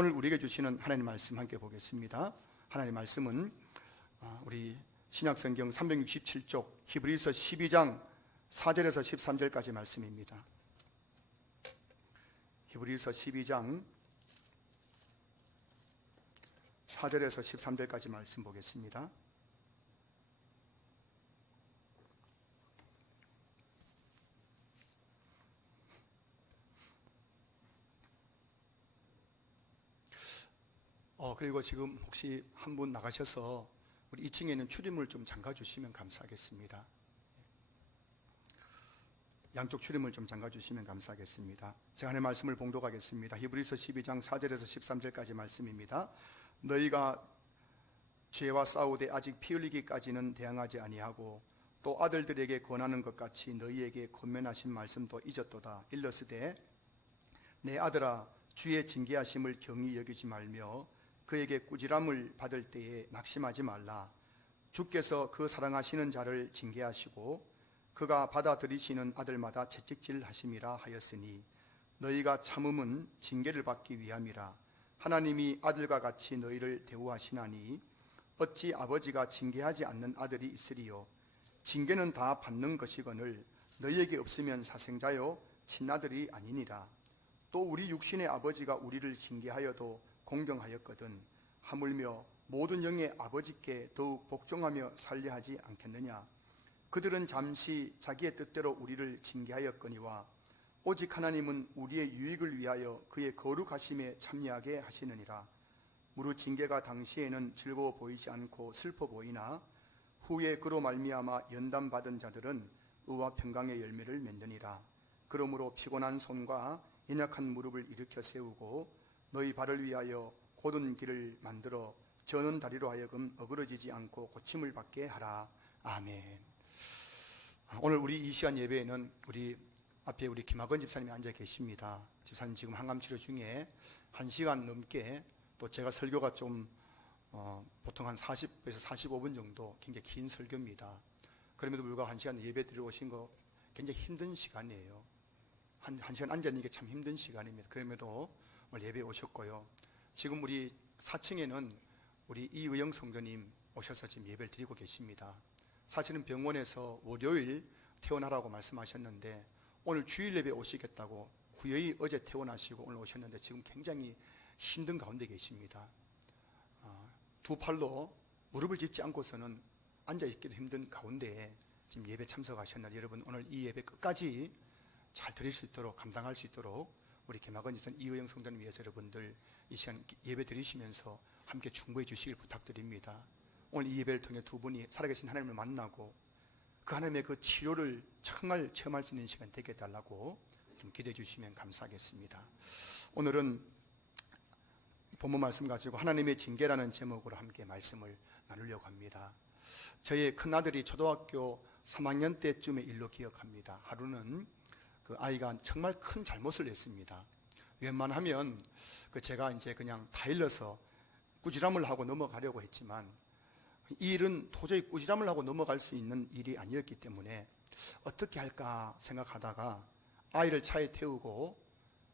오늘 우리에게 주시는 하나님 말씀 함께 보겠습니다. 하나님 말씀은 우리 신약성경 367쪽 히브리서 12장 4절에서 13절까지 말씀입니다. 히브리서 12장 4절에서 13절까지 말씀 보겠습니다. 그리고 지금 혹시 한 분 나가셔서 우리 2층에 있는 출입문을 좀 잠가 주시면 감사하겠습니다. 양쪽 출입문을 좀 잠가 주시면 감사하겠습니다. 제가 하나님의 말씀을 봉독하겠습니다. 히브리서 12장 4절에서 13절까지 말씀입니다. 너희가 죄와 싸우되 아직 피 흘리기까지는 대항하지 아니하고 또 아들들에게 권하는 것 같이 너희에게 권면하신 말씀도 잊었도다. 일러스되 내 아들아 주의 징계하심을 경히 여기지 말며 그에게 꾸지람을 받을 때에 낙심하지 말라. 주께서 그 사랑하시는 자를 징계하시고 그가 받아들이시는 아들마다 채찍질 하심이라 하였으니 너희가 참음은 징계를 받기 위함이라. 하나님이 아들과 같이 너희를 대우하시나니 어찌 아버지가 징계하지 않는 아들이 있으리요. 징계는 다 받는 것이거늘 너희에게 없으면 사생자요 친아들이 아니니라. 또 우리 육신의 아버지가 우리를 징계하여도 공경하였거든 하물며 모든 영의 아버지께 더욱 복종하며 살려하지 않겠느냐. 그들은 잠시 자기의 뜻대로 우리를 징계하였거니와 오직 하나님은 우리의 유익을 위하여 그의 거룩하심에 참여하게 하시느니라. 무릇 징계가 당시에는 즐거워 보이지 않고 슬퍼 보이나 후에 그로 말미암아 연단받은 자들은 의와 평강의 열매를 맺느니라. 그러므로 피곤한 손과 연약한 무릎을 일으켜 세우고 너희 발을 위하여 곧은 길을 만들어 저는 다리로 하여금 어그러지지 않고 고침을 받게 하라. 아멘. 오늘 우리 이 시간 예배에는 우리 앞에 우리 김학원 집사님이 앉아 계십니다. 집사님 지금 항암치료 중에 1시간 넘게 또 제가 설교가 좀 보통 한 40에서 45분 정도 굉장히 긴 설교입니다. 그럼에도 불구하고 1시간 예배 드리러 오신 거 굉장히 힘든 시간이에요. 한 시간 앉아있는 게 참 힘든 시간입니다. 그럼에도 오늘 예배에 오셨고요. 지금 우리 4층에는 우리 이의영 성도님 오셔서 지금 예배를 드리고 계십니다. 사실은 병원에서 월요일 퇴원하라고 말씀하셨는데 오늘 주일 예배 오시겠다고 구여이 어제 퇴원하시고 오늘 오셨는데 지금 굉장히 힘든 가운데 계십니다. 두 팔로 무릎을 짚지 않고서는 앉아있기도 힘든 가운데에 지금 예배 참석하셨는데 여러분 오늘 이 예배 끝까지 잘 드릴 수 있도록 감당할 수 있도록 우리 김학원 집사님 이의영 성도님 위해서 여러분들 이 시간 예배 드리시면서 함께 충고해 주시길 부탁드립니다. 오늘 이 예배를 통해 두 분이 살아계신 하나님을 만나고 그 하나님의 그 치료를 정말 체험할 수 있는 시간 되게 해달라고 좀 기대해 주시면 감사하겠습니다. 오늘은 본문 말씀 가지고 하나님의 징계라는 제목으로 함께 말씀을 나누려고 합니다. 저희 큰아들이 초등학교 3학년 때쯤의 일로 기억합니다. 하루는 그 아이가 정말 큰 잘못을 했습니다. 웬만하면 제가 이제 그냥 타일러서 꾸지람을 하고 넘어가려고 했지만 이 일은 도저히 꾸지람을 하고 넘어갈 수 있는 일이 아니었기 때문에 어떻게 할까 생각하다가 아이를 차에 태우고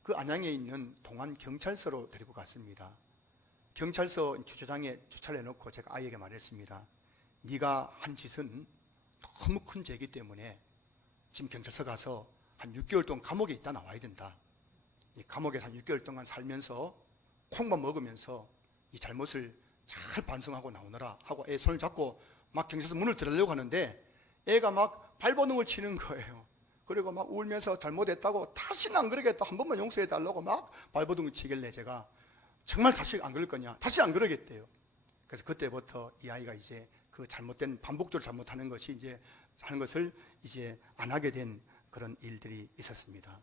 그 안양에 있는 동안경찰서로 데리고 갔습니다. 경찰서 주차장에 주차를 해놓고 제가 아이에게 말했습니다. 네가 한 짓은 너무 큰 죄이기 때문에 지금 경찰서 가서 한 6개월 동안 감옥에 있다 나와야 된다. 이 감옥에서 한 6개월 동안 살면서 콩만 먹으면서 이 잘못을 잘 반성하고 나오너라 하고 애 손을 잡고 막 경찰서 문을 들으려고 하는데 애가 막 발버둥을 치는 거예요. 그리고 막 울면서 잘못했다고 다시는 안 그러겠다, 한 번만 용서해달라고 막 발버둥을 치길래 제가 정말 다시 안 그럴 거냐, 다시 안 그러겠대요. 그래서 그때부터 이 아이가 이제 그 잘못된 반복적으로 잘못하는 것이 이제 하는 것을 이제 안 하게 된 그런 일들이 있었습니다.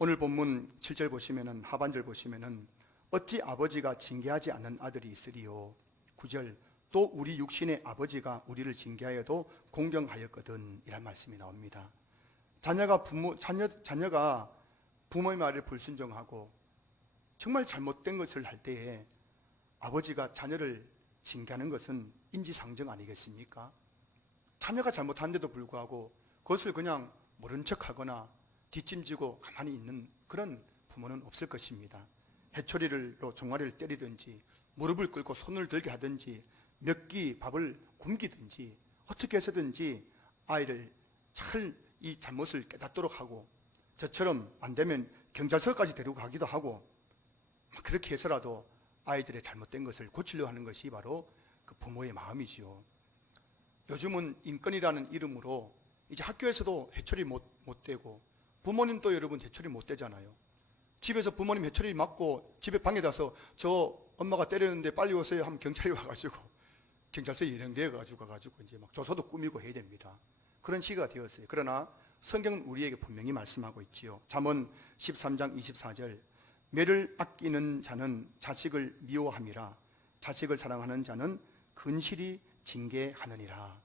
오늘 본문 7절 보시면은 하반절 보시면은 어찌 아버지가 징계하지 않는 아들이 있으리요. 9절 또 우리 육신의 아버지가 우리를 징계하여도 공경하였거든 이란 말씀이 나옵니다. 자녀가 부모의 말을 불순종하고 정말 잘못된 것을 할 때에 아버지가 자녀를 징계하는 것은 인지상정 아니겠습니까? 자녀가 잘못하는데도 불구하고 그것을 그냥 모른 척하거나 뒷짐지고 가만히 있는 그런 부모는 없을 것입니다. 해초리로 종아리를 때리든지 무릎을 꿇고 손을 들게 하든지 몇 끼 밥을 굶기든지 어떻게 해서든지 아이를 잘 이 잘못을 깨닫도록 하고, 저처럼 안 되면 경찰서까지 데리고 가기도 하고, 그렇게 해서라도 아이들의 잘못된 것을 고치려고 하는 것이 바로 그 부모의 마음이지요. 요즘은 인권이라는 이름으로 이제 학교에서도 해초리 못 대고, 부모님도 여러분 해초리 못 대잖아요. 집에서 부모님 해초리 맞고 집에 방에 가서 저 엄마가 때렸는데 빨리 오세요 하면 경찰이 와가지고 경찰서에 연행되어 가지고 이제 막 조서도 꾸미고 해야 됩니다. 그런 시기가 되었어요. 그러나 성경은 우리에게 분명히 말씀하고 있지요. 잠언 13장 24절, 매를 아끼는 자는 자식을 미워함이라 자식을 사랑하는 자는 근실히 징계하느니라.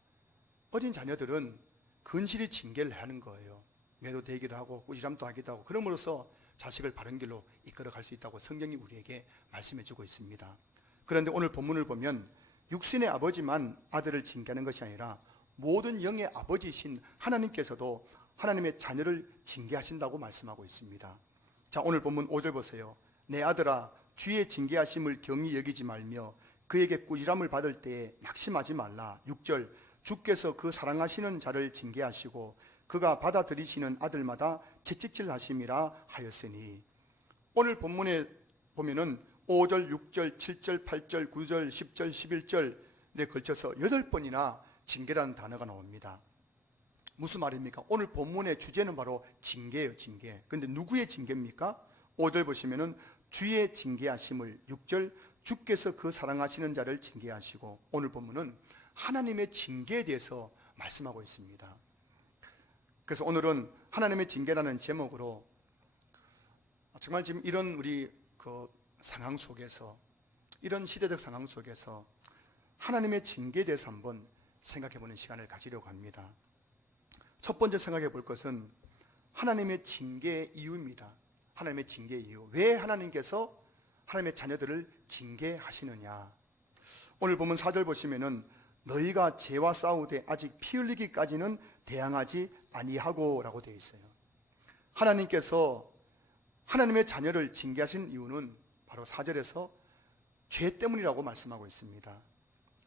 어린 자녀들은 근실히 징계를 하는 거예요. 매도 되기도 하고 꾸지람도 하기도 하고, 그럼으로써 자식을 바른 길로 이끌어갈 수 있다고 성경이 우리에게 말씀해 주고 있습니다. 그런데 오늘 본문을 보면 육신의 아버지만 아들을 징계하는 것이 아니라 모든 영의 아버지이신 하나님께서도 하나님의 자녀를 징계하신다고 말씀하고 있습니다. 자, 오늘 본문 5절 보세요. 내 아들아, 주의 징계하심을 경히 여기지 말며 그에게 꾸지람을 받을 때에 낙심하지 말라. 6절, 주께서 그 사랑하시는 자를 징계하시고 그가 받아들이시는 아들마다 채찍질 하심이라 하였으니. 오늘 본문에 보면은 5절, 6절, 7절, 8절, 9절, 10절, 11절에 걸쳐서 8번이나 징계라는 단어가 나옵니다. 무슨 말입니까? 오늘 본문의 주제는 바로 징계예요, 징계. 그런데 누구의 징계입니까? 5절 보시면은 주의 징계하심을, 6절 주께서 그 사랑하시는 자를 징계하시고, 오늘 본문은 하나님의 징계에 대해서 말씀하고 있습니다. 그래서 오늘은 하나님의 징계라는 제목으로 정말 지금 이런 우리 그 상황 속에서, 이런 시대적 상황 속에서 하나님의 징계에 대해서 한번 생각해보는 시간을 가지려고 합니다. 첫 번째 생각해 볼 것은 하나님의 징계의 이유입니다. 하나님의 징계의 이유. 왜 하나님께서 하나님의 자녀들을 징계하시느냐. 오늘 보면 4절 보시면은 너희가 죄와 싸우되 아직 피 흘리기까지는 대항하지 아니하고 라고 되어 있어요. 하나님께서 하나님의 자녀를 징계하신 이유는 바로 4절에서 죄 때문이라고 말씀하고 있습니다.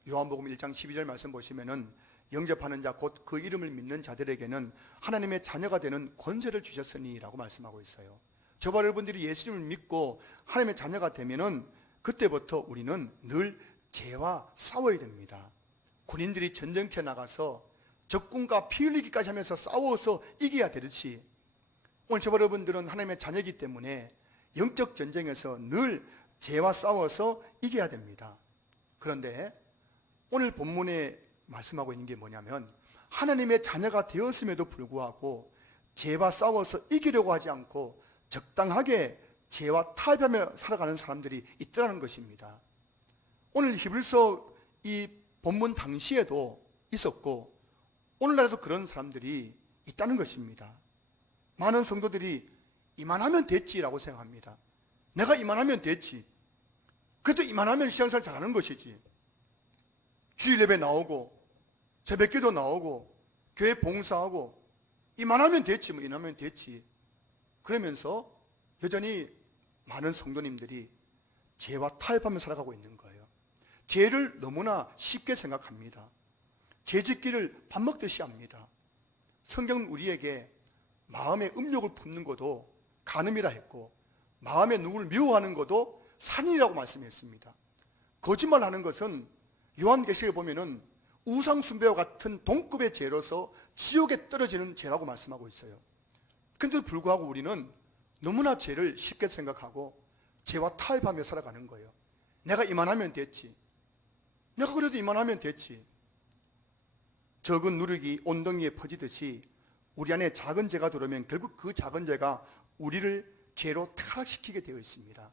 요한복음 1장 12절 말씀 보시면은 영접하는 자 곧 그 이름을 믿는 자들에게는 하나님의 자녀가 되는 권세를 주셨으니 라고 말씀하고 있어요. 저와 여러분들이 예수님을 믿고 하나님의 자녀가 되면은 그때부터 우리는 늘 죄와 싸워야 됩니다. 군인들이 전쟁터에 나가서 적군과 피 흘리기까지 하면서 싸워서 이겨야 되듯이 오늘 저와 여러분들은 하나님의 자녀이기 때문에 영적 전쟁에서 늘 죄와 싸워서 이겨야 됩니다. 그런데 오늘 본문에 말씀하고 있는 게 뭐냐면 하나님의 자녀가 되었음에도 불구하고 죄와 싸워서 이기려고 하지 않고 적당하게 죄와 타협하며 살아가는 사람들이 있다는 것입니다. 오늘 히브리서 이 본문 당시에도 있었고 오늘날에도 그런 사람들이 있다는 것입니다. 많은 성도들이 이만하면 됐지라고 생각합니다. 내가 이만하면 됐지. 그래도 이만하면 신앙생활 잘하는 것이지. 주일 예배 나오고 새벽기도 나오고 교회 봉사하고 이만하면 됐지, 뭐 이만하면 됐지. 그러면서 여전히 많은 성도님들이 죄와 타협하며 살아가고 있는 거예요. 죄를 너무나 쉽게 생각합니다. 죄 짓기를 밥 먹듯이 합니다. 성경은 우리에게 마음에 음욕을 품는 것도 간음이라 했고 마음에 누구를 미워하는 것도 살인이라고 말씀했습니다. 거짓말하는 것은 요한계시록에 보면은 우상 숭배와 같은 동급의 죄로서 지옥에 떨어지는 죄라고 말씀하고 있어요. 그런데도 불구하고 우리는 너무나 죄를 쉽게 생각하고 죄와 타협하며 살아가는 거예요. 내가 이만하면 됐지. 내가 그래도 이만하면 됐지. 적은 누룩이 온덩이에 퍼지듯이 우리 안에 작은 죄가 들어오면 결국 그 작은 죄가 우리를 죄로 타락시키게 되어 있습니다.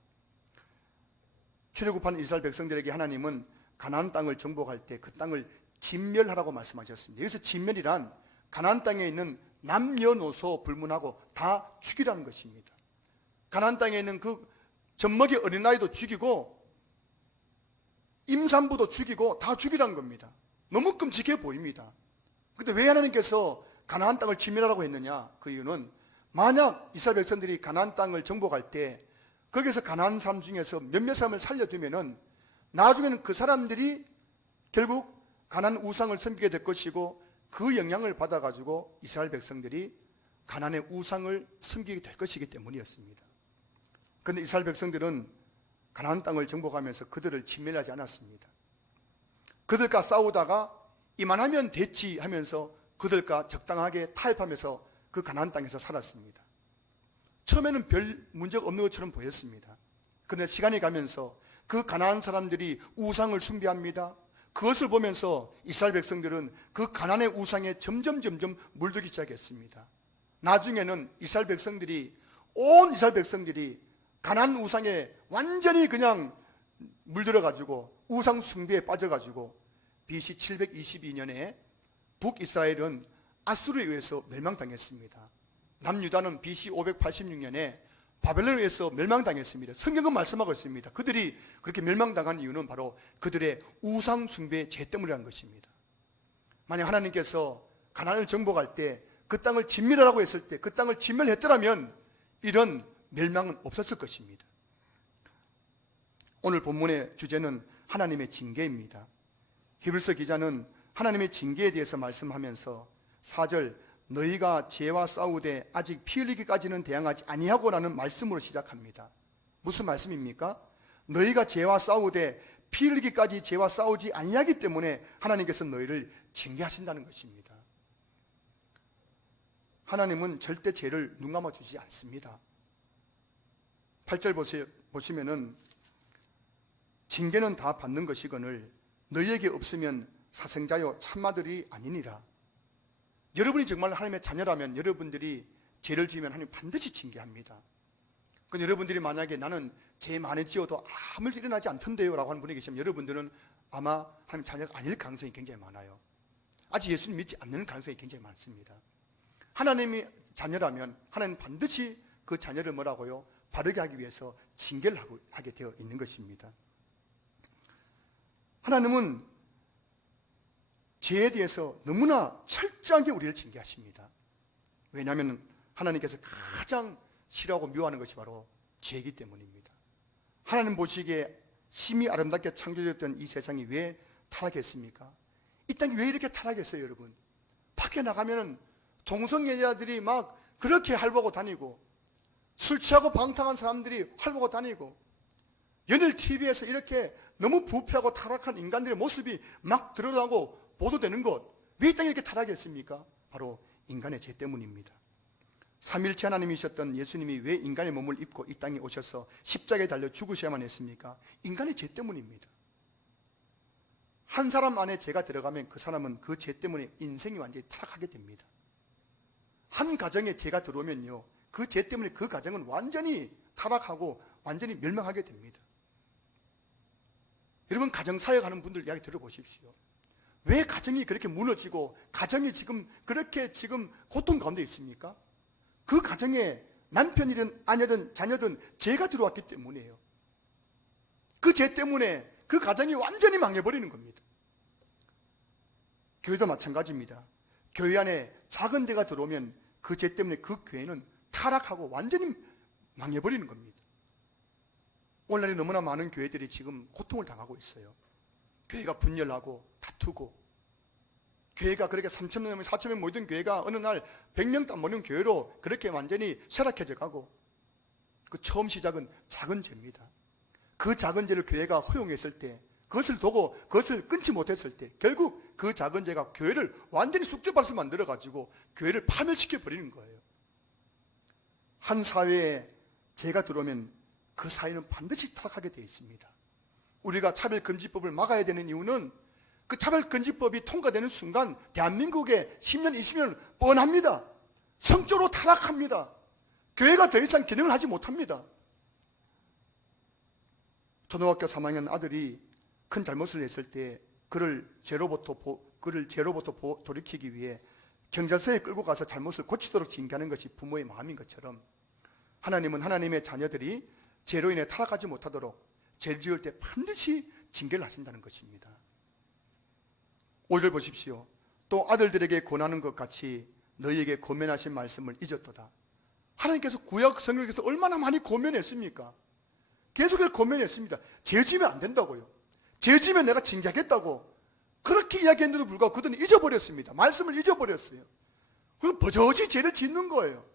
출애굽한 이스라엘 백성들에게 하나님은 가나안 땅을 정복할 때 그 땅을 진멸하라고 말씀하셨습니다. 여기서 진멸이란 가나안 땅에 있는 남녀노소 불문하고 다 죽이라는 것입니다. 가나안 땅에 있는 그 젖먹이 어린아이도 죽이고 임산부도 죽이고 다 죽이라는 겁니다. 너무 끔찍해 보입니다. 그런데 왜 하나님께서 가나안 땅을 진멸하라고 했느냐? 그 이유는 만약 이스라엘 백성들이 가나안 땅을 정복할 때 거기서 가난한 사람 중에서 몇몇 사람을 살려두면은 나중에는 그 사람들이 결국 가난한 우상을 섬기게 될 것이고, 그 영향을 받아가지고 이스라엘 백성들이 가난의 우상을 섬기게 될 것이기 때문이었습니다. 그런데 이스라엘 백성들은 가나안 땅을 정복하면서 그들을 진멸하지 않았습니다. 그들과 싸우다가 이만하면 됐지 하면서 그들과 적당하게 타협하면서 그 가나안 땅에서 살았습니다. 처음에는 별 문제가 없는 것처럼 보였습니다. 그런데 시간이 가면서 그 가나안 사람들이 우상을 숭배합니다. 그것을 보면서 이스라엘 백성들은 그 가나안의 우상에 점점 물들기 시작했습니다. 나중에는 온 이스라엘 백성들이 가나안 우상에 완전히 그냥 물들어가지고 우상 숭배에 빠져가지고 BC 722년에 북이스라엘은 아수르에 의해서 멸망당했습니다. 남유다는 BC 586년에 바벨론에 의해서 멸망당했습니다. 성경은 말씀하고 있습니다. 그들이 그렇게 멸망당한 이유는 바로 그들의 우상 숭배의 죄 때문이라는 것입니다. 만약 하나님께서 가나안을 정복할 때 그 땅을 진멸하라고 했을 때 그 땅을 진멸했더라면 이런 멸망은 없었을 것입니다. 오늘 본문의 주제는 하나님의 징계입니다. 히브리서 기자는 하나님의 징계에 대해서 말씀하면서 4절 너희가 죄와 싸우되 아직 피 흘리기까지는 대항하지 아니하고라는 말씀으로 시작합니다. 무슨 말씀입니까? 너희가 죄와 싸우되 피 흘리기까지 죄와 싸우지 아니하기 때문에 하나님께서 너희를 징계하신다는 것입니다. 하나님은 절대 죄를 눈 감아주지 않습니다. 8절 보시면은 징계는 다 받는 것이거늘 너희에게 없으면 사생자요 참마들이 아니니라. 여러분이 정말 하나님의 자녀라면 여러분들이 죄를 지으면 하나님 반드시 징계합니다. 그런데 여러분들이 만약에 나는 죄 많이 지어도 아무 일 일어나지 않던데요 라고 하는 분이 계시면 여러분들은 아마 하나님 자녀가 아닐 가능성이 굉장히 많아요. 아직 예수님 믿지 않는 가능성이 굉장히 많습니다. 하나님이 자녀라면 하나님 반드시 그 자녀를 뭐라고요? 바르게 하기 위해서 징계를 하게 되어 있는 것입니다. 하나님은 죄에 대해서 너무나 철저하게 우리를 징계하십니다. 왜냐하면 하나님께서 가장 싫어하고 미워하는 것이 바로 죄이기 때문입니다. 하나님 보시기에 심히 아름답게 창조되었던 이 세상이 왜 타락했습니까? 이 땅이 왜 이렇게 타락했어요, 여러분? 밖에 나가면 동성애자들이 막 그렇게 활보하고 다니고, 술 취하고 방탕한 사람들이 활보하고 다니고, 연일 TV에서 이렇게 너무 부패하고 타락한 인간들의 모습이 막 드러나고 보도되는 것, 왜 이 땅이 이렇게 타락했습니까? 바로 인간의 죄 때문입니다. 삼일체 하나님이셨던 예수님이 왜 인간의 몸을 입고 이 땅에 오셔서 십자가에 달려 죽으셔야만 했습니까? 인간의 죄 때문입니다. 한 사람 안에 죄가 들어가면 그 사람은 그 죄 때문에 인생이 완전히 타락하게 됩니다. 한 가정에 죄가 들어오면요, 그 죄 때문에 그 가정은 완전히 타락하고 완전히 멸망하게 됩니다. 여러분, 가정사역하는 분들 이야기 들어보십시오. 왜 가정이 그렇게 무너지고 가정이 그렇게 고통 가운데 있습니까? 그 가정에 남편이든 아내든 자녀든 죄가 들어왔기 때문이에요. 그 죄 때문에 그 가정이 완전히 망해버리는 겁니다. 교회도 마찬가지입니다. 교회 안에 작은 데가 들어오면 그 죄 때문에 그 교회는 타락하고 완전히 망해버리는 겁니다. 오늘날에 너무나 많은 교회들이 지금 고통을 당하고 있어요. 교회가 분열하고 다투고, 교회가 그렇게 3,000명, 4,000명 모이던 교회가 어느 날 100명도 안 모이는 교회로 그렇게 완전히 쇠락해져 가고, 그 처음 시작은 작은 죄입니다. 그 작은 죄를 교회가 허용했을 때, 그것을 두고 그것을 끊지 못했을 때 결국 그 작은 죄가 교회를 완전히 쑥대밭을 만들어가지고 교회를 파멸시켜버리는 거예요. 한 사회에 죄가 들어오면 그 사회는 반드시 타락하게 되어 있습니다. 우리가 차별금지법을 막아야 되는 이유는 그 차별금지법이 통과되는 순간 대한민국의 10년, 20년 뻔합니다. 성적으로 타락합니다. 교회가 더 이상 기능을 하지 못합니다. 초등학교 3학년 아들이 큰 잘못을 했을 때 그를 죄로부터 돌이키기 위해 경찰서에 끌고 가서 잘못을 고치도록 징계하는 것이 부모의 마음인 것처럼 하나님은 하나님의 자녀들이 죄로 인해 타락하지 못하도록 죄를 지을 때 반드시 징계를 하신다는 것입니다. 5절 보십시오. 또 아들들에게 권하는 것 같이 너희에게 권면하신 말씀을 잊었도다. 하나님께서 구약 성경에서 얼마나 많이 권면했습니까? 계속해서 고민했습니다. 죄 지으면 안 된다고요. 죄 지으면 내가 징계하겠다고. 그렇게 이야기했는데도 불구하고 그들은 잊어버렸습니다. 말씀을 잊어버렸어요. 그리고 버젓이 죄를 짓는 거예요.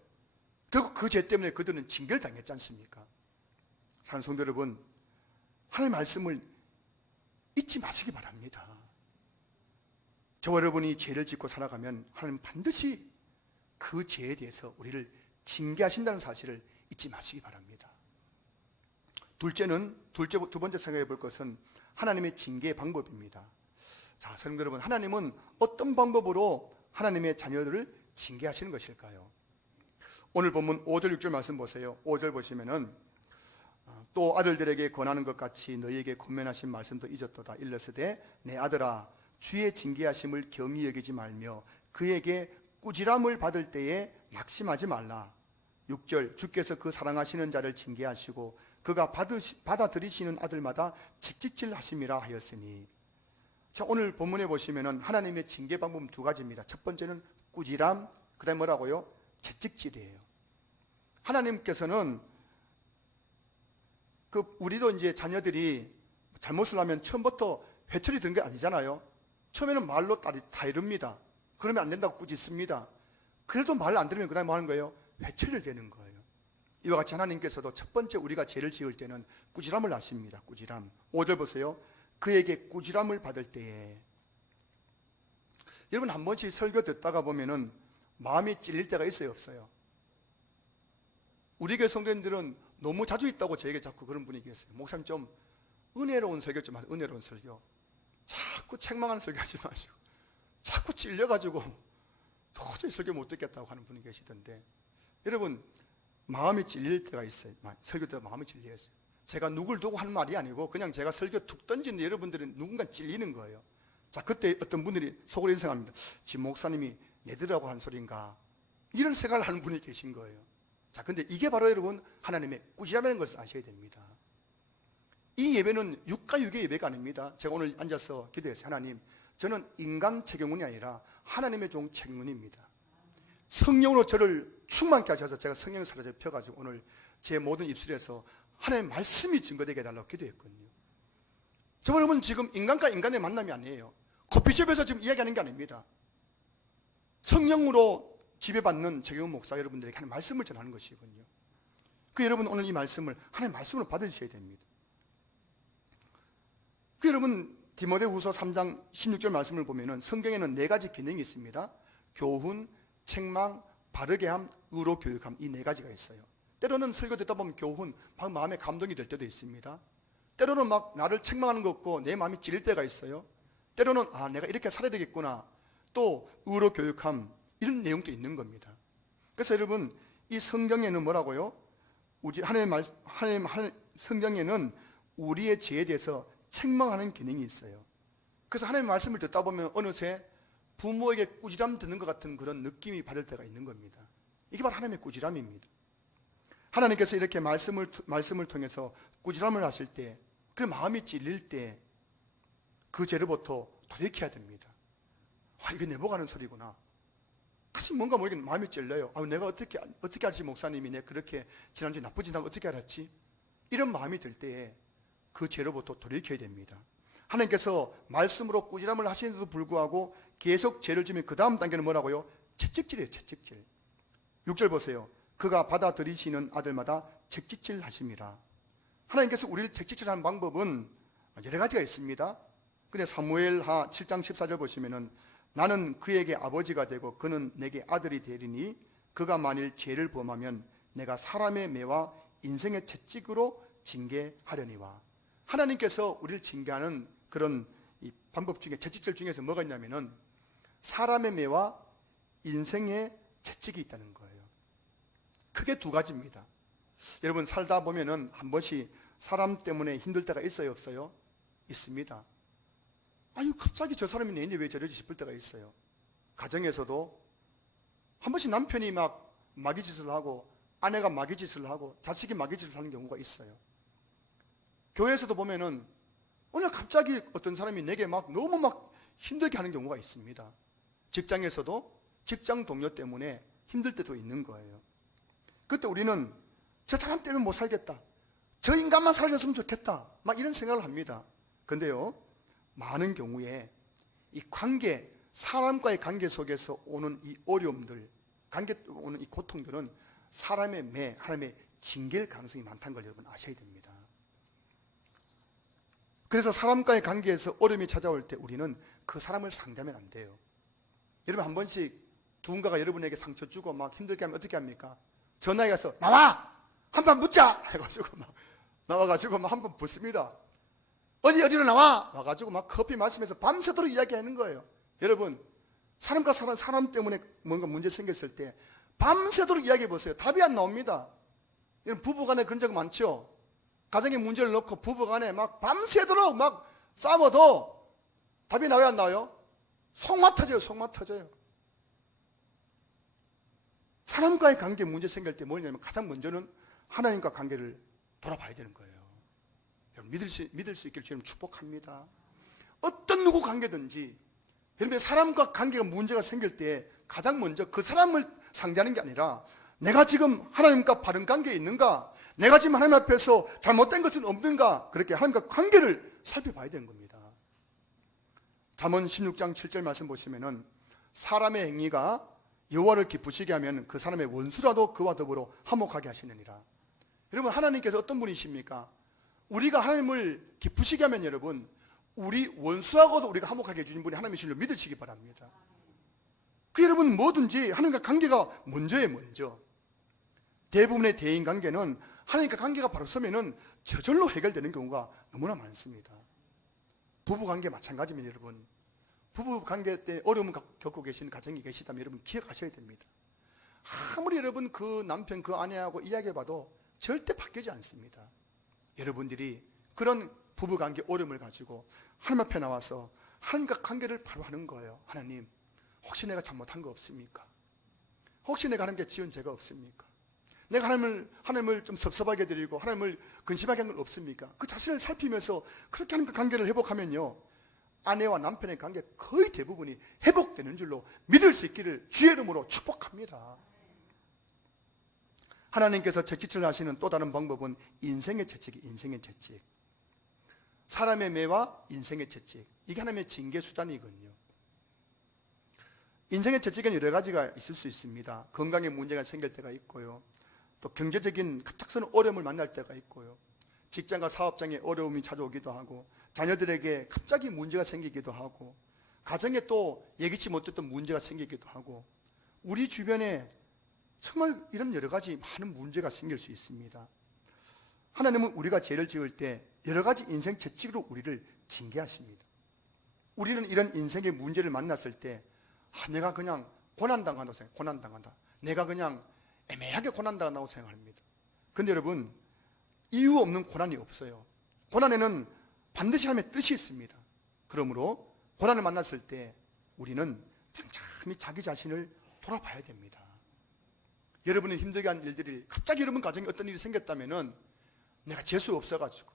결국 그 죄 때문에 그들은 징계를 당했지 않습니까? 사랑하는 성도 여러분, 하나님의 말씀을 잊지 마시기 바랍니다. 저와 여러분이 죄를 짓고 살아가면 하나님 반드시 그 죄에 대해서 우리를 징계하신다는 사실을 잊지 마시기 바랍니다. 두 번째 생각해 볼 것은 하나님의 징계의 방법입니다. 자, 성도 여러분, 하나님은 어떤 방법으로 하나님의 자녀들을 징계하시는 것일까요? 오늘 본문 5절 6절 말씀 보세요. 5절 보시면은 또 아들들에게 권하는 것 같이 너희에게 권면하신 말씀도 잊었도다. 일러스되 내 아들아 주의 징계하심을 경히 여기지 말며 그에게 꾸지람을 받을 때에 낙심하지 말라. 6절 주께서 그 사랑하시는 자를 징계하시고 그가 받아들이시는 아들마다 책짓질 하심이라 하였으니. 자, 오늘 본문에 보시면은 하나님의 징계 방법은 두 가지입니다. 첫 번째는 꾸지람, 그 다음에 뭐라고요? 채찍질이에요. 하나님께서는 우리도 이제 자녀들이 잘못을 하면 처음부터 회초리 든 게 아니잖아요. 처음에는 말로 다 이릅니다. 그러면 안 된다고 꾸짖습니다. 그래도 말 안 들으면 그 다음에 뭐 하는 거예요? 회초리를 대는 거예요. 이와 같이 하나님께서도 첫 번째 우리가 죄를 지을 때는 꾸지람을 하십니다. 꾸지람. 5절 보세요. 그에게 꾸지람을 받을 때에. 여러분 한 번씩 설교 듣다가 보면은 마음이 찔릴 때가 있어요, 없어요? 우리 교회 성도님들은 너무 자주 있다고 저에게 자꾸 그런 분이 계세요. 목사님 좀 은혜로운 설교 좀 하세요. 은혜로운 설교. 자꾸 책망하는 설교 하지 마시고 자꾸 찔려가지고 도저히 설교 못 듣겠다고 하는 분이 계시던데, 여러분 마음이 찔릴 때가 있어요. 설교 때 마음이 찔려요. 제가 누굴 두고 하는 말이 아니고 그냥 제가 설교 툭 던지는데 여러분들은 누군가 찔리는 거예요. 자, 그때 어떤 분들이 속으로 이런 생각합니다. 지 목사님이 얘들하고 한 소린가, 이런 생각을 하는 분이 계신 거예요. 자, 근데 이게 바로 여러분 하나님의 꾸지람이라는 것을 아셔야 됩니다. 이 예배는 육가육의 예배가 아닙니다. 제가 오늘 앉아서 기도했어요. 하나님, 저는 인간 최경훈이 아니라 하나님의 종 최경훈입니다. 성령으로 저를 충만케 하셔서 제가 성령을 사라져 펴가지고 오늘 제 모든 입술에서 하나님의 말씀이 증거되게 해달라고 기도했거든요. 저 여러분 지금 인간과 인간의 만남이 아니에요. 커피숍에서 지금 이야기하는 게 아닙니다. 성령으로 지배받는 최경훈 목사 여러분들에게 하나님 말씀을 전하는 것이거든요. 그 여러분 오늘 이 말씀을 하나님 말씀으로 받으셔야 됩니다. 그 여러분 디모데후서 3장 16절 말씀을 보면은 성경에는 4가지 기능이 있습니다. 교훈, 책망, 바르게 함, 의로 교육함, 이 4가지가 있어요. 때로는 설교 듣다 보면 교훈, 마음에 감동이 될 때도 있습니다. 때로는 막 나를 책망하는 것 같고 내 마음이 찔릴 때가 있어요. 때로는 내가 이렇게 살아야 되겠구나. 또 의로 교육함, 이런 내용도 있는 겁니다. 그래서 여러분 이 성경에는 뭐라고요? 하나님 성경에는 우리의 죄에 대해서 책망하는 기능이 있어요. 그래서 하나님의 말씀을 듣다 보면 어느새 부모에게 꾸지람 듣는 것 같은 그런 느낌이 받을 때가 있는 겁니다. 이게 바로 하나님의 꾸지람입니다. 하나님께서 이렇게 말씀을 통해서 꾸지람을 하실 때, 그 마음이 찔릴 때 그 죄로부터 돌이켜야 됩니다. 이게 내보가는 소리구나. 다시 뭔가 모르게 마음이 찔려요. 내가 어떻게 알지 목사님이 내 그렇게 지난주에 나쁘진 않고 어떻게 알았지? 이런 마음이 들 때에 그 죄로부터 돌이켜야 됩니다. 하나님께서 말씀으로 꾸지람을 하시는데도 불구하고 계속 죄를 지면 그 다음 단계는 뭐라고요? 채찍질이에요. 채찍질. 6절 보세요. 그가 받아들이시는 아들마다 채찍질 하심이라. 하나님께서 우리를 채찍질하는 방법은 여러 가지가 있습니다. 근데 사무엘하 7장 14절 보시면은 나는 그에게 아버지가 되고 그는 내게 아들이 되리니 그가 만일 죄를 범하면 내가 사람의 매와 인생의 채찍으로 징계하려니와. 하나님께서 우리를 징계하는 그런 이 방법 중에 채찍질 중에서 뭐가 있냐면은 사람의 매와 인생의 채찍이 있다는 거예요. 크게 2가지입니다. 여러분 살다 보면은 한 번씩 사람 때문에 힘들 때가 있어요, 없어요? 있습니다. 갑자기 저 사람이 내인데 왜 저러지 싶을 때가 있어요. 가정에서도 한 번씩 남편이 막 마귀짓을 하고 아내가 마귀짓을 하고 자식이 마귀짓을 하는 경우가 있어요. 교회에서도 보면은 오늘 갑자기 어떤 사람이 내게 너무 힘들게 하는 경우가 있습니다. 직장에서도 직장 동료 때문에 힘들 때도 있는 거예요. 그때 우리는 저 사람 때문에 못 살겠다, 저 인간만 사라졌으면 좋겠다, 막 이런 생각을 합니다. 그런데요, 많은 경우에 이 관계, 사람과의 관계 속에서 오는 이 어려움들, 관계 오는 이 고통들은 사람의 매, 하나님의 징계일 가능성이 많다는 걸 여러분 아셔야 됩니다. 그래서 사람과의 관계에서 어려움이 찾아올 때 우리는 그 사람을 상대하면 안 돼요. 여러분, 한 번씩 누군가가 여러분에게 상처 주고 막 힘들게 하면 어떻게 합니까? 전화해 가서 나와! 한판 붙자! 해가지고 막 나와가지고 막 한판 붙습니다. 어디로 나와! 와가지고 막 커피 마시면서 밤새도록 이야기하는 거예요. 여러분, 사람과 사람 때문에 뭔가 문제 생겼을 때 밤새도록 이야기해 보세요. 답이 안 나옵니다. 부부간에 그런 적 많죠? 가정에 문제를 넣고 부부간에 막 밤새도록 막 싸워도 답이 나와요, 안 나와요? 속만 터져요. 사람과의 관계 문제 생길 때 뭐냐면 가장 먼저는 하나님과 관계를 돌아봐야 되는 거예요. 믿을 수 있기를 주님 축복합니다. 어떤 누구 관계든지 여러분, 사람과 관계가 문제가 생길 때 가장 먼저 그 사람을 상대하는 게 아니라 내가 지금 하나님과 바른 관계에 있는가, 내가 지금 하나님 앞에서 잘못된 것은 없는가, 그렇게 하나님과 관계를 살펴봐야 되는 겁니다. 잠언 16장 7절 말씀 보시면은 사람의 행위가 여호와를 기쁘시게 하면 그 사람의 원수라도 그와 더불어 화목하게 하시느니라. 여러분, 하나님께서 어떤 분이십니까? 우리가 하나님을 기쁘시게 하면 여러분, 우리 원수하고도 우리가 화목하게 해주신 분이 하나님이신 줄 믿으시기 바랍니다. 그 여러분, 뭐든지 하나님과 관계가 먼저예요, 먼저. 대부분의 대인관계는 하나님과 관계가 바로 서면은 저절로 해결되는 경우가 너무나 많습니다. 부부관계 마찬가지입니다. 여러분, 부부관계 때 어려움을 겪고 계시는 가정이 계시다면 여러분 기억하셔야 됩니다. 아무리 여러분 그 남편 그 아내하고 이야기해봐도 절대 바뀌지 않습니다. 여러분들이 그런 부부관계 어려움을 가지고 하나님 앞에 나와서 하나님과 관계를 바로 하는 거예요. 하나님, 혹시 내가 잘못한 거 없습니까? 혹시 내가 하나님께 지은 죄가 없습니까? 내가 하나님을 좀 섭섭하게 드리고 하나님을 근심하게 한 건 없습니까? 그 자신을 살피면서 그렇게 하나님과 관계를 회복하면요, 아내와 남편의 관계 거의 대부분이 회복되는 줄로 믿을 수 있기를 주의 이름으로 축복합니다. 하나님께서 채찍질 하시는 또 다른 방법은 인생의 채찍이 인생의 채찍. 사람의 매와 인생의 채찍, 이게 하나님의 징계 수단이거든요. 인생의 채찍은 여러 가지가 있을 수 있습니다. 건강에 문제가 생길 때가 있고요, 또 경제적인 갑작스러운 어려움을 만날 때가 있고요, 직장과 사업장에 어려움이 찾아오기도 하고, 자녀들에게 갑자기 문제가 생기기도 하고, 가정에 또 예기치 못했던 문제가 생기기도 하고, 우리 주변에 정말 이런 여러 가지 많은 문제가 생길 수 있습니다. 하나님은 우리가 죄를 지을 때 여러 가지 인생 채찍으로 우리를 징계하십니다. 우리는 이런 인생의 문제를 만났을 때 내가 그냥 고난당한다고 생각해요. 고난당한다. 내가 그냥 애매하게 고난당한다고 생각합니다. 그런데 여러분, 이유 없는 고난이 없어요. 고난에는 반드시 하나님의 뜻이 있습니다. 그러므로 고난을 만났을 때 우리는 잠잠히 자기 자신을 돌아봐야 됩니다. 여러분이 힘들게 한 일들이 갑자기 여러분 가정에 어떤 일이 생겼다면은 내가 재수 없어가지고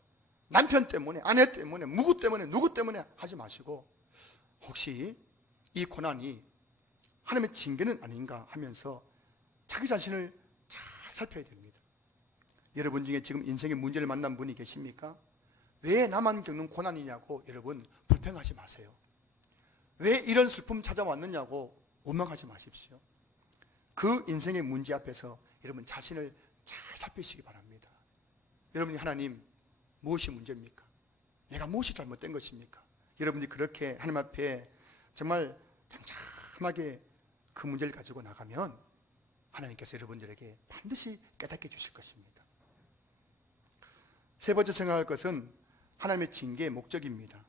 남편 때문에, 아내 때문에, 누구 때문에 하지 마시고, 혹시 이 고난이 하나님의 징계는 아닌가 하면서 자기 자신을 잘 살펴야 됩니다. 여러분 중에 지금 인생의 문제를 만난 분이 계십니까? 왜 나만 겪는 고난이냐고 여러분 불평하지 마세요. 왜 이런 슬픔 찾아왔느냐고 원망하지 마십시오. 그 인생의 문제 앞에서 여러분 자신을 잘 살피시기 바랍니다. 여러분이 하나님, 무엇이 문제입니까? 내가 무엇이 잘못된 것입니까? 여러분이 그렇게 하나님 앞에 정말 잠잠하게 그 문제를 가지고 나가면 하나님께서 여러분들에게 반드시 깨닫게 해주실 것입니다. 세 번째 생각할 것은 하나님의 징계의 목적입니다.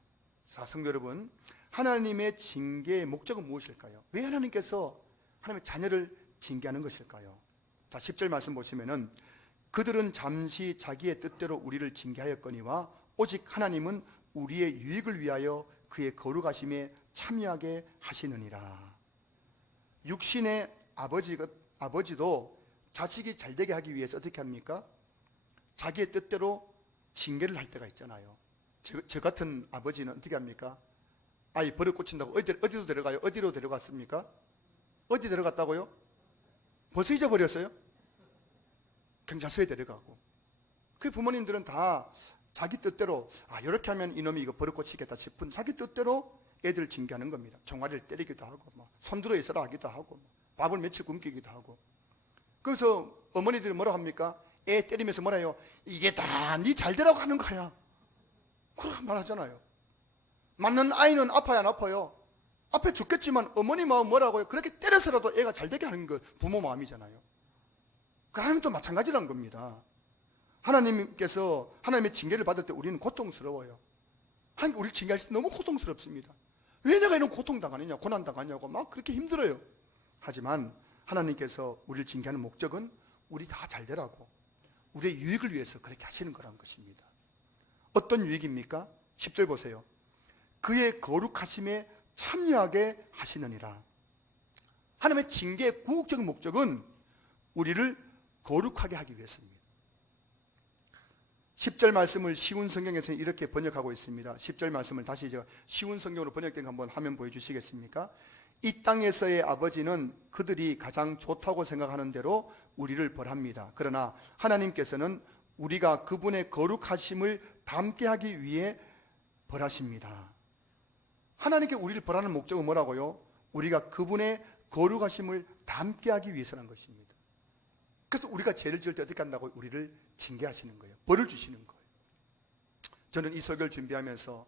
자, 성도 여러분, 하나님의 징계의 목적은 무엇일까요? 왜 하나님께서 하나님의 자녀를 징계하는 것일까요? 자, 10절 말씀 보시면은 그들은 잠시 자기의 뜻대로 우리를 징계하였거니와 오직 하나님은 우리의 유익을 위하여 그의 거룩하심에 참여하게 하시느니라. 육신의 아버지도 자식이 잘되게 하기 위해서 어떻게 합니까? 자기의 뜻대로 징계를 할 때가 있잖아요. 저 같은 아버지는 어떻게 합니까? 아이 버릇 고친다고 어디로 데려가요? 어디로 데려갔습니까? 어디 데려갔다고요? 벌써 잊어버렸어요? 경찰서에 데려가고, 그 부모님들은 다 자기 뜻대로 이렇게 하면 이놈이 이거 버릇 고치겠다 싶은 자기 뜻대로 애들을 징계하는 겁니다. 종아리를 때리기도 하고 손들어 있으라 하기도 하고 밥을 며칠 굶기기도 하고. 그래서 어머니들이 뭐라고 합니까? 애 때리면서 뭐라 해요? 이게 다 네 잘되라고 하는 거야. 그렇게 말하잖아요. 맞는 아이는 아파야 안 아파요? 아파 죽겠지만 어머니 마음 뭐라고요? 그렇게 때려서라도 애가 잘되게 하는 거 부모 마음이잖아요. 그 하나님도 마찬가지라는 겁니다. 하나님께서 하나님의 징계를 받을 때 우리는 고통스러워요. 하나님 우리를 징계할 때 너무 고통스럽습니다. 왜 내가 이런 고통당하느냐 고난당하냐고 막 그렇게 힘들어요. 하지만 하나님께서 우리를 징계하는 목적은 우리 다 잘되라고 우리의 유익을 위해서 그렇게 하시는 거라는 것입니다. 어떤 유익입니까? 10절 보세요. 그의 거룩하심에 참여하게 하시느니라. 하나님의 징계의 궁극적인 목적은 우리를 거룩하게 하기 위해서입니다. 10절 말씀을 쉬운 성경에서는 이렇게 번역하고 있습니다. 10절 말씀을 다시 제가 쉬운 성경으로 번역된 거 한번 화면 보여주시겠습니까? 이 땅에서의 아버지는 그들이 가장 좋다고 생각하는 대로 우리를 벌합니다. 그러나 하나님께서는 우리가 그분의 거룩하심을 닮게 하기 위해 벌하십니다. 하나님께 우리를 벌하는 목적은 뭐라고요? 우리가 그분의 거룩하심을 닮게 하기 위해서라는 것입니다. 그래서 우리가 죄를 지을 때 어떻게 한다고? 우리를 징계하시는 거예요. 벌을 주시는 거예요. 저는 이 설교를 준비하면서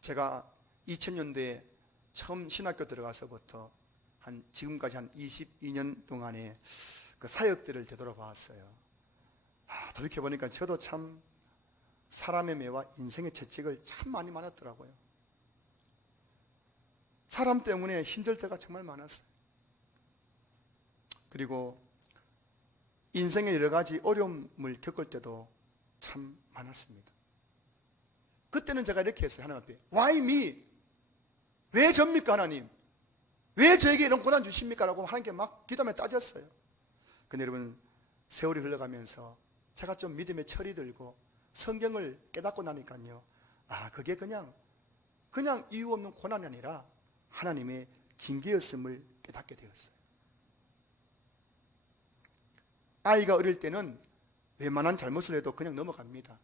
제가 2000년대에 처음 신학교 들어가서부터 지금까지 한 22년 동안의 그 사역들을 되돌아봤어요. 돌이켜보니까 저도 참 사람의 매와 인생의 채찍을 참 많이 맞았더라고요. 사람 때문에 힘들 때가 정말 많았어요. 그리고 인생의 여러 가지 어려움을 겪을 때도 참 많았습니다. 그때는 제가 이렇게 했어요. 하나님 앞에 Why me? 왜 접니까 하나님? 왜 저에게 이런 고난 주십니까? 라고 하나님께 막 기도하며 따졌어요. 근데 여러분 세월이 흘러가면서 제가 좀 믿음의 철이 들고 성경을 깨닫고 나니까요, 그게 그냥 이유 없는 고난이 아니라 하나님의 징계였음을 깨닫게 되었어요. 아이가 어릴 때는 웬만한 잘못을 해도 그냥 넘어갑니다.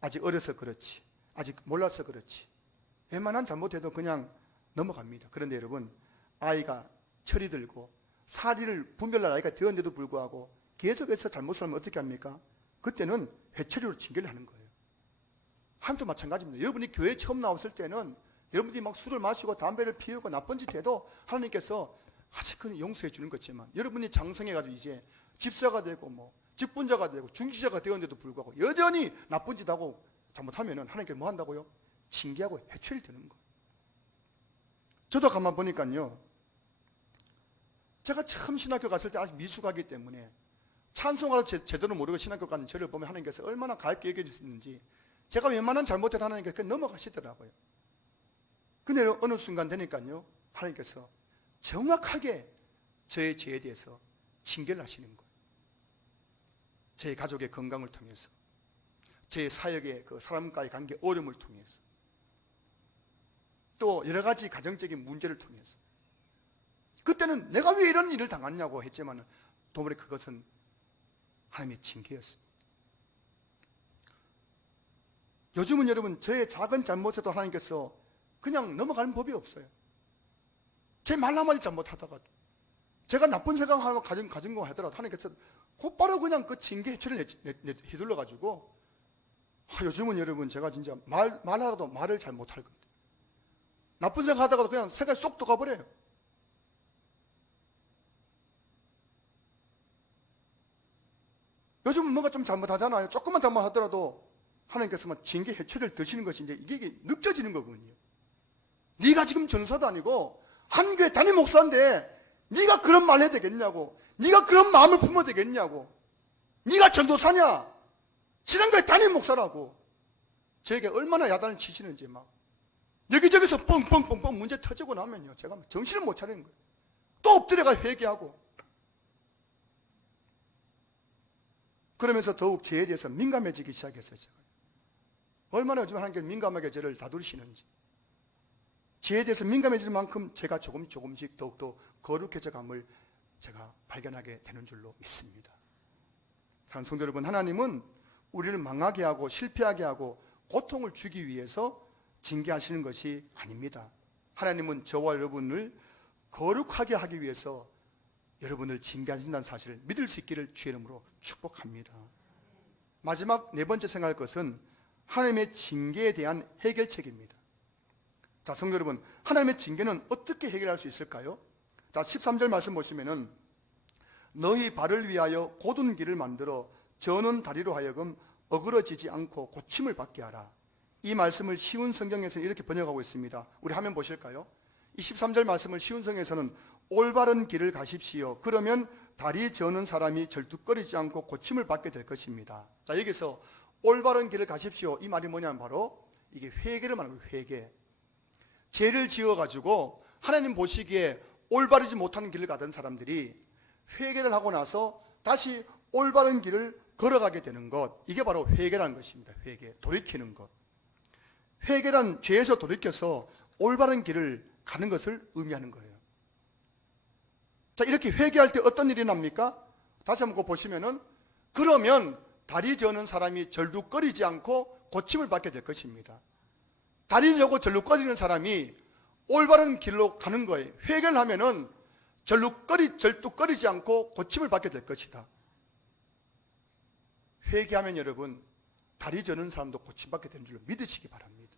아직 어려서 그렇지, 아직 몰라서 그렇지, 웬만한 잘못해도 그냥 넘어갑니다. 그런데 여러분, 아이가 철이 들고 사리를 분별할 나이가 되었는데도 불구하고 계속해서 잘못을 하면 어떻게 합니까? 그때는 회초리로 징계를 하는 거예요. 하나님도 마찬가지입니다. 여러분이 교회에 처음 나왔을 때는 여러분들이 막 술을 마시고 담배를 피우고 나쁜 짓 해도 하나님께서 아직은 용서해 주는 거지만, 여러분이 장성해가지고 이제 집사가 되고 직분자가 되고 중지자가 되었는데도 불구하고 여전히 나쁜 짓 하고 잘못하면은 하나님께서 뭐 한다고요? 징계하고 회초리를 드는 거예요. 저도 가만 보니까요, 제가 처음 신학교 갔을 때 아직 미숙하기 때문에 찬송가도 제대로 모르고 신학교 가는 저를 보면 하나님께서 얼마나 가볍게 여겨주시는지, 제가 웬만한 잘못해도 하나님께서 그냥 넘어가시더라고요. 근데 어느 순간 되니까요, 하나님께서 정확하게 저의 죄에 대해서 징계를 하시는 거예요. 제 가족의 건강을 통해서, 제 사역의 그 사람과의 관계 어려움을 통해서, 또 여러 가지 가정적인 문제를 통해서. 그때는 내가 왜 이런 일을 당했냐고 했지만 도무지 그것은 하나님의 징계였습니다. 요즘은 여러분, 저의 작은 잘못에도 하나님께서 그냥 넘어가는 법이 없어요. 제 말 한마디 잘못하다가도, 제가 나쁜 생각하고 가진 거 하더라도 하나님께서 곧바로 그냥 그 징계 해초리를 휘둘러가지고, 요즘은 여러분, 제가 진짜 말하라도 말을 잘 못할 겁니다. 나쁜 생각하다가도 그냥 생각이 쏙 들어가버려요. 요즘은 뭔가 좀 잘못하잖아요. 조금만 잘못하더라도 하나님께서 막 징계 해초리를 드시는 것이 이제 이게 느껴지는 거군요. 네가 지금 전사도 아니고 한 교회 담임 목사인데 네가 그런 말 해야 되겠냐고, 네가 그런 마음을 품어야 되겠냐고, 네가 전도사냐, 지난교회 담임 목사라고 저에게 얼마나 야단을 치시는지, 막 여기저기서 뻥뻥뻥뻥 문제 터지고 나면요, 제가 정신을 못 차리는 거예요. 또 엎드려가 회개하고, 그러면서 더욱 죄에 대해서 민감해지기 시작했어요. 제가 얼마나 요즘 하나님께서 민감하게 저를 다루시는지, 죄에 대해서 민감해질 만큼 제가 조금씩 더욱더 거룩해져 감을 제가 발견하게 되는 줄로 믿습니다. 사랑하는 성도 여러분, 하나님은 우리를 망하게 하고 실패하게 하고 고통을 주기 위해서 징계하시는 것이 아닙니다. 하나님은 저와 여러분을 거룩하게 하기 위해서 여러분을 징계하신다는 사실을 믿을 수 있기를 주의 이름으로 축복합니다. 마지막 네 번째 생각할 것은 하나님의 징계에 대한 해결책입니다. 자, 성도 여러분, 하나님의 징계는 어떻게 해결할 수 있을까요? 자, 13절 말씀 보시면은 너희 발을 위하여 곧은 길을 만들어 저는 다리로 하여금 어그러지지 않고 고침을 받게 하라. 이 말씀을 쉬운 성경에서는 이렇게 번역하고 있습니다. 우리 화면 보실까요? 이 13절 말씀을 쉬운 성경에서는 올바른 길을 가십시오. 그러면 다리 저는 사람이 절뚝거리지 않고 고침을 받게 될 것입니다. 자, 여기서 올바른 길을 가십시오. 이 말이 뭐냐면 바로 이게 회개를 말하는 거예요. 회개. 죄를 지어가지고 하나님 보시기에 올바르지 못하는 길을 가던 사람들이 회개를 하고 나서 다시 올바른 길을 걸어가게 되는 것, 이게 바로 회개라는 것입니다. 회개, 돌이키는 것. 회개란 죄에서 돌이켜서 올바른 길을 가는 것을 의미하는 거예요. 자, 이렇게 회개할 때 어떤 일이 납니까? 다시 한번 보시면은 그러면 다리 저는 사람이 절뚝거리지 않고 고침을 받게 될 것입니다. 다리 저고 절뚝거리는 사람이 올바른 길로 가는 거예요. 회개를 하면은 절뚝거리지 않고 고침을 받게 될 것이다. 회개하면 여러분, 다리 저는 사람도 고침받게 되는 줄로 믿으시기 바랍니다.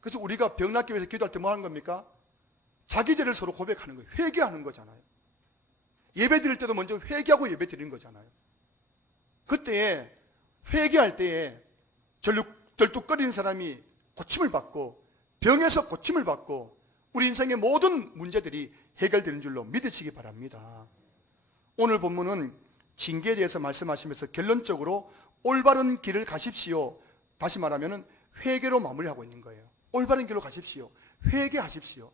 그래서 우리가 병 낫기 위해서 기도할 때 뭐 하는 겁니까? 자기 죄를 서로 고백하는 거예요. 회개하는 거잖아요. 예배 드릴 때도 먼저 회개하고 예배 드리는 거잖아요. 그때에 회개할 때에 절뚝거리는 사람이 고침을 받고 병에서 고침을 받고 우리 인생의 모든 문제들이 해결되는 줄로 믿으시기 바랍니다. 오늘 본문은 징계에 대해서 말씀하시면서 결론적으로 올바른 길을 가십시오. 다시 말하면 회개로 마무리하고 있는 거예요. 올바른 길로 가십시오. 회개하십시오.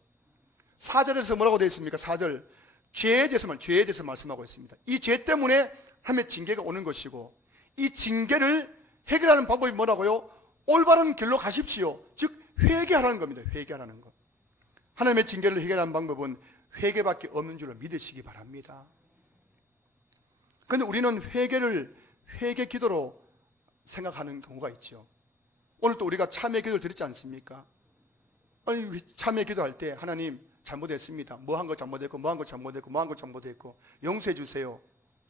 4절에서 뭐라고 되어 있습니까? 4절. 죄에 대해서 말씀하고 있습니다. 이 죄 때문에 하나님의 징계가 오는 것이고 이 징계를 해결하는 방법이 뭐라고요? 올바른 길로 가십시오. 즉 회개하라는 겁니다. 회개하라는 것. 하나님의 징계를 해결하는 방법은 회개밖에 없는 줄로 믿으시기 바랍니다. 그런데 우리는 회개를 회개 기도로 생각하는 경우가 있죠. 오늘 또 우리가 참회 기도를 드렸지 않습니까? 아니, 참회 기도할 때 하나님 잘못했습니다. 뭐 한 거 잘못했고 뭐 한 거 잘못했고 뭐 한 거 잘못했고 용서해 주세요.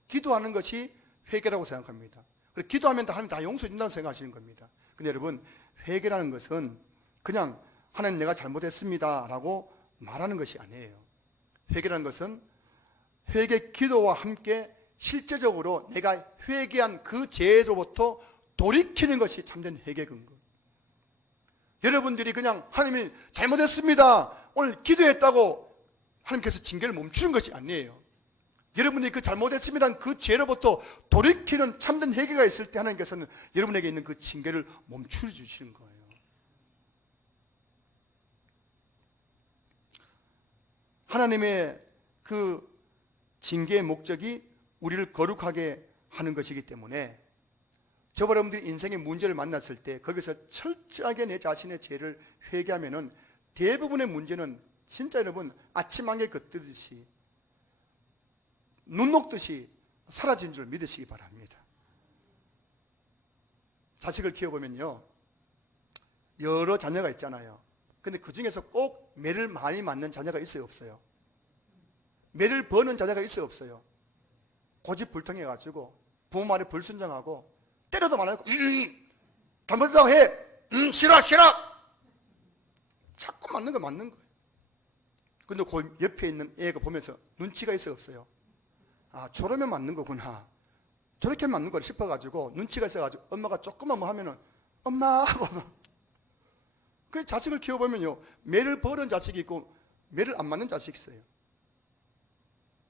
기도하는 것이 회개라고 생각합니다. 그리고 기도하면 하나님 다 용서해 준다고 생각하시는 겁니다. 근데 여러분, 회개라는 것은 그냥 하나님 내가 잘못했습니다 라고 말하는 것이 아니에요. 회개라는 것은 회개 기도와 함께 실제적으로 내가 회개한 그 죄로부터 돌이키는 것이 참된 회개 근거. 여러분들이 그냥 하나님이 잘못했습니다 오늘 기도했다고 하나님께서 징계를 멈추는 것이 아니에요. 여러분이 그 잘못했습니다 그 죄로부터 돌이키는 참된 회개가 있을 때 하나님께서는 여러분에게 있는 그 징계를 멈추어 주시는 거예요. 하나님의 그 징계의 목적이 우리를 거룩하게 하는 것이기 때문에 저와 여러분들이 인생의 문제를 만났을 때 거기서 철저하게 내 자신의 죄를 회개하면은 대부분의 문제는 진짜 여러분 아침안개 걷듯이 눈 녹듯이 사라진 줄 믿으시기 바랍니다. 자식을 키워보면요 여러 자녀가 있잖아요. 근데 그 중에서 꼭 매를 많이 맞는 자녀가 있어요 없어요? 매를 버는 자녀가 있어요 없어요? 고집불통해가지고 부모 말에 불순종하고 때려도 말하고 잘못했다고 해 싫어 자꾸 맞는 거예요. 근데 그 옆에 있는 애가 보면서 눈치가 있어요 없어요? 아 저러면 맞는 거구나 저렇게 맞는 걸 싶어가지고 눈치가 있어가지고 엄마가 조금만 뭐 하면은 엄마 하고 그 자식을 키워보면요 매를 버는 자식이 있고 매를 안 맞는 자식이 있어요.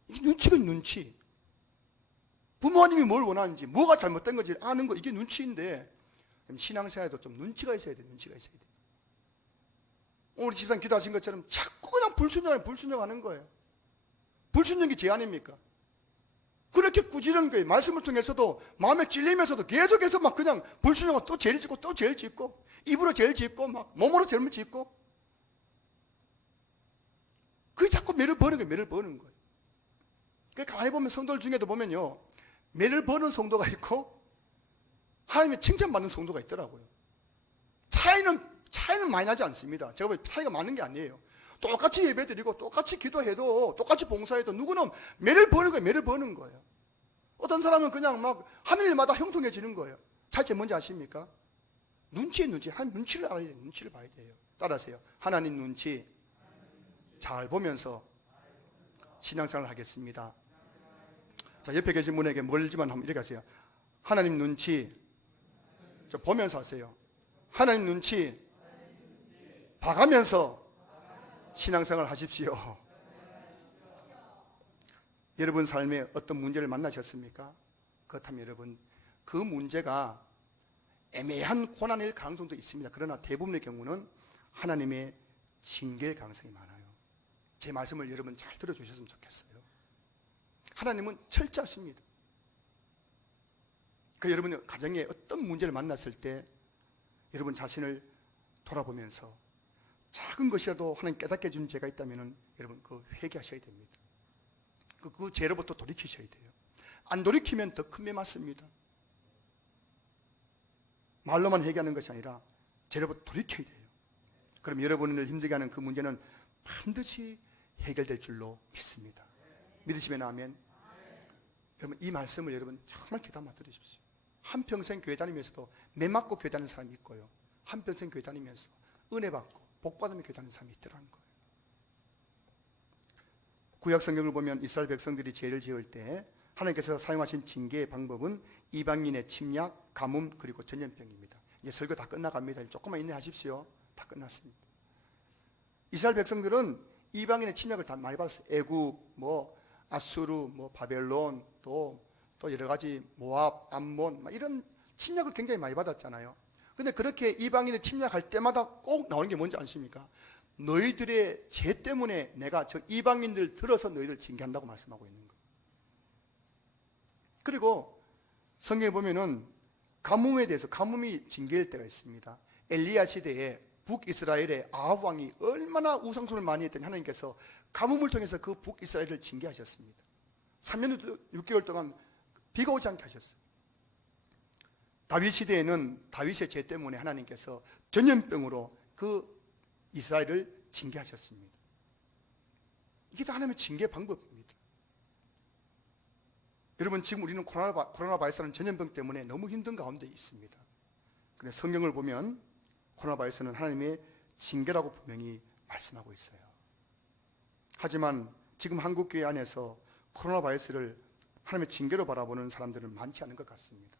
이게 눈치가 눈치. 부모님이 뭘 원하는지 뭐가 잘못된 건지 아는 거 이게 눈치인데 신앙생활에도 좀 눈치가 있어야 돼. 눈치가 있어야 돼. 오늘 집사님 기도하신 것처럼 자꾸 그냥 불순종하는 거예요. 불순종이 죄 아닙니까? 그렇게 꾸짖는 거예요. 말씀을 통해서도 마음에 찔리면서도 계속해서 막 그냥 불순종하고 또 죄를 짓고 또 죄를 짓고 입으로 죄를 짓고 막 몸으로 죄를 짓고 그게 자꾸 매를 버는 거예요. 매를 버는 거예요. 그러니까 가만히 보면 성도들 중에도 보면요 매를 버는 성도가 있고 하나님의 칭찬받는 성도가 있더라고요. 차이는 많이 나지 않습니다. 제가 보기엔 차이가 많은 게 아니에요. 똑같이 예배드리고 똑같이 기도해도 똑같이 봉사해도 누구는 매를 버는 거예요. 매를 버는 거예요. 어떤 사람은 그냥 막 하는 일마다 형통해지는 거예요. 차이점이 뭔지 아십니까? 하나님 눈치를 알아야 돼요. 눈치를 봐야 돼요. 따라하세요. 하나님 눈치 잘 보면서 신앙생활을 하겠습니다. 자, 옆에 계신 분에게 멀지만 한번 이렇게 하세요. 하나님 눈치 보면서 하세요. 하나님 눈치 봐가면서 신앙생활 하십시오. 여러분 삶에 어떤 문제를 만나셨습니까? 그렇다면 여러분 그 문제가 애매한 고난일 가능성도 있습니다. 그러나 대부분의 경우는 하나님의 징계의 가능성이 많아요. 제 말씀을 여러분 잘 들어주셨으면 좋겠어요. 하나님은 철저하십니다. 그 여러분 가정에 어떤 문제를 만났을 때 여러분 자신을 돌아보면서 작은 것이라도 하나님 깨닫게 해준 죄가 있다면 여러분 그 회개하셔야 됩니다. 그 죄로부터 돌이키셔야 돼요. 안 돌이키면 더 큰 매 맞습니다. 말로만 회개하는 것이 아니라 죄로부터 돌이켜야 돼요. 그럼 여러분을 힘들게 하는 그 문제는 반드시 해결될 줄로 믿습니다. 믿으시면 아멘. 여러분 이 말씀을 여러분 정말 귀담아 들으십시오. 한평생 교회 다니면서도 매 맞고 교회 다니는 사람이 있고요. 한평생 교회 다니면서 은혜 받고 복 받으며 교회 다니는 사람이 있더라는 거예요. 구약 성경을 보면 이스라엘 백성들이 죄를 지을 때 하나님께서 사용하신 징계의 방법은 이방인의 침략, 가뭄, 그리고 전염병입니다. 이제 설교 다 끝나갑니다. 조금만 인내하십시오. 다 끝났습니다. 이스라엘 백성들은 이방인의 침략을 다 많이 받았어요. 애굽, 아수르, 바벨론, 또 여러 가지 모압, 암몬 이런 침략을 굉장히 많이 받았잖아요. 근데 그렇게 이방인을 침략할 때마다 꼭 나오는 게 뭔지 아십니까? 너희들의 죄 때문에 내가 저 이방인들 들어서 너희들 징계한다고 말씀하고 있는 거예요. 그리고 성경에 보면은 가뭄에 대해서 가뭄이 징계일 때가 있습니다. 엘리야 시대에 북이스라엘의 아합 왕이 얼마나 우상숭을 많이 했더니 하나님께서 가뭄을 통해서 그 북이스라엘을 징계하셨습니다. 3년 6개월 동안 비가 오지 않게 하셨어요. 다윗 시대에는 다윗의 죄 때문에 하나님께서 전염병으로 그 이스라엘을 징계하셨습니다. 이게 다 하나님의 징계 방법입니다. 여러분 지금 우리는 코로나 바이러스라는 전염병 때문에 너무 힘든 가운데 있습니다. 그런데 성경을 보면 코로나 바이러스는 하나님의 징계라고 분명히 말씀하고 있어요. 하지만 지금 한국교회 안에서 코로나 바이러스를 하나님의 징계로 바라보는 사람들은 많지 않은 것 같습니다.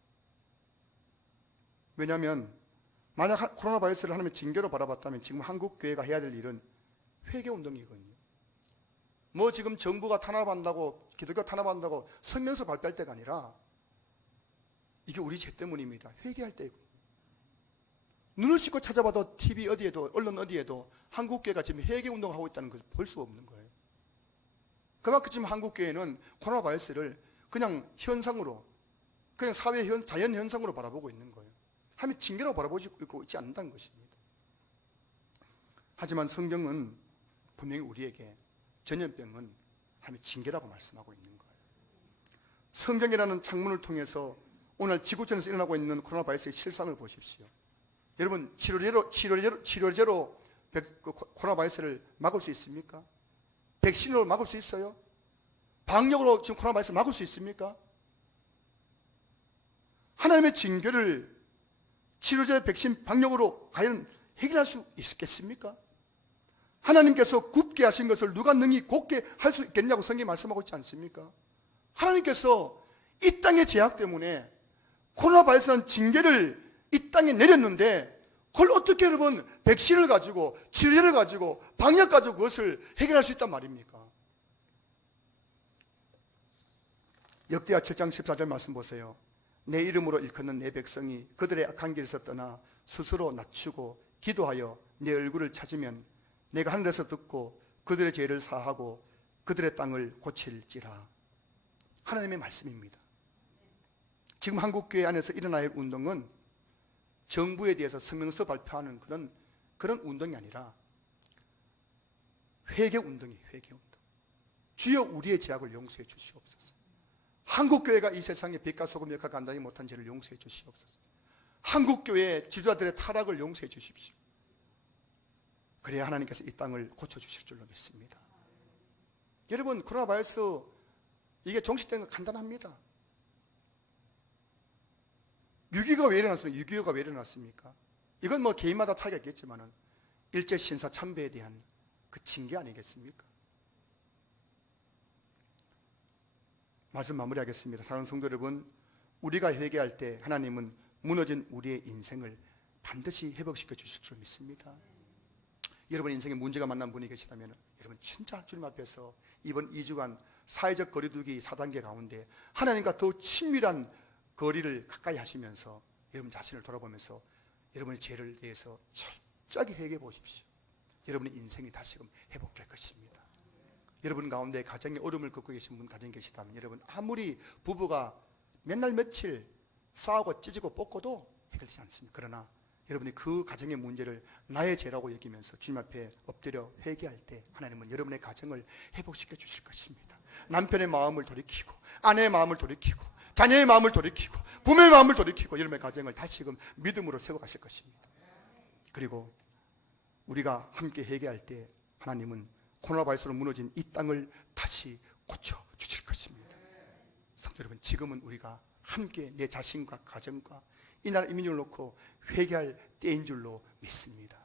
왜냐하면 만약 코로나 바이러스를 하나님의 징계로 바라봤다면 지금 한국교회가 해야 될 일은 회개운동이거든요. 지금 정부가 탄압한다고 기독교 탄압한다고 성명서 발표할 때가 아니라 이게 우리 죄 때문입니다. 회개할 때이거든요. 눈을 씻고 찾아봐도 TV 어디에도 언론 어디에도 한국교회가 지금 회개운동을 하고 있다는 것을 볼 수 없는 거예요. 그만큼 지금 한국교회는 코로나 바이러스를 그냥 현상으로 그냥 사회 자연 현상으로 바라보고 있는 거예요. 하나님의 징계로 바라보고 있지 않는다는 것입니다. 하지만 성경은 분명히 우리에게 전염병은 하나님의 징계라고 말씀하고 있는 거예요. 성경이라는 창문을 통해서 오늘 지구촌에서 일어나고 있는 코로나 바이러스의 실상을 보십시오. 여러분 치료제로 코로나 바이러스를 막을 수 있습니까? 백신으로 막을 수 있어요? 방역으로 지금 코로나 바이러스를 막을 수 있습니까? 하나님의 징계를 치료제, 백신, 방역으로 과연 해결할 수 있겠습니까? 하나님께서 굽게 하신 것을 누가 능히 곱게 할 수 있겠냐고 성경이 말씀하고 있지 않습니까? 하나님께서 이 땅의 죄악 때문에 코로나 바이러스라는 징계를 이 땅에 내렸는데 그걸 어떻게 여러분 백신을 가지고 치료제를 가지고 방역 가지고 그것을 해결할 수 있단 말입니까? 역대하 7장 14절 말씀 보세요. 내 이름으로 일컫는 내 백성이 그들의 악한 길에서 떠나 스스로 낮추고 기도하여 내 얼굴을 찾으면 내가 하늘에서 듣고 그들의 죄를 사하고 그들의 땅을 고칠지라. 하나님의 말씀입니다. 지금 한국교회 안에서 일어나야 할 운동은 정부에 대해서 성명서 발표하는 그런 운동이 아니라 회개운동이에요. 회개운동. 주여 우리의 죄악을 용서해 주시옵소서. 한국교회가 이 세상에 빛과 소금 역할을 감당하지 못한 죄를 용서해 주시옵소서. 한국교회 지도자들의 타락을 용서해 주십시오. 그래야 하나님께서 이 땅을 고쳐주실 줄로 믿습니다. 여러분, 코로나 바이러스 이게 종식된 건 간단합니다. 6.25가 왜 일어났습니까? 6.25가 왜 일어났습니까? 이건 뭐 개인마다 차이가 있겠지만은 일제 신사 참배에 대한 그 징계 아니겠습니까? 말씀 마무리하겠습니다. 사랑하는 성도 여러분, 우리가 회개할 때 하나님은 무너진 우리의 인생을 반드시 회복시켜 주실 줄 믿습니다. 여러분 인생에 문제가 만난 분이 계시다면 여러분 진짜 주님 앞에서 이번 2주간 사회적 거리두기 4단계 가운데 하나님과 더 친밀한 거리를 가까이 하시면서 여러분 자신을 돌아보면서 여러분의 죄를 대해서 철저하게 회개해 보십시오. 여러분의 인생이 다시금 회복될 것입니다. 여러분 가운데 가정에 어려움을 겪고 계신 분 가정 계시다면 여러분 아무리 부부가 맨날 며칠 싸우고 찢고 뽑고도 해결되지 않습니다. 그러나 여러분이 그 가정의 문제를 나의 죄라고 여기면서 주님 앞에 엎드려 회개할 때 하나님은 여러분의 가정을 회복시켜 주실 것입니다. 남편의 마음을 돌이키고 아내의 마음을 돌이키고 자녀의 마음을 돌이키고 부모의 마음을 돌이키고 여러분의 가정을 다시금 믿음으로 세워가실 것입니다. 그리고 우리가 함께 회개할 때 하나님은 코로나 바이러스로 무너진 이 땅을 다시 고쳐 주실 것입니다. 성도 여러분, 지금은 우리가 함께 내 자신과 가정과 이 나라 이민족을 놓고 회개할 때인 줄로 믿습니다.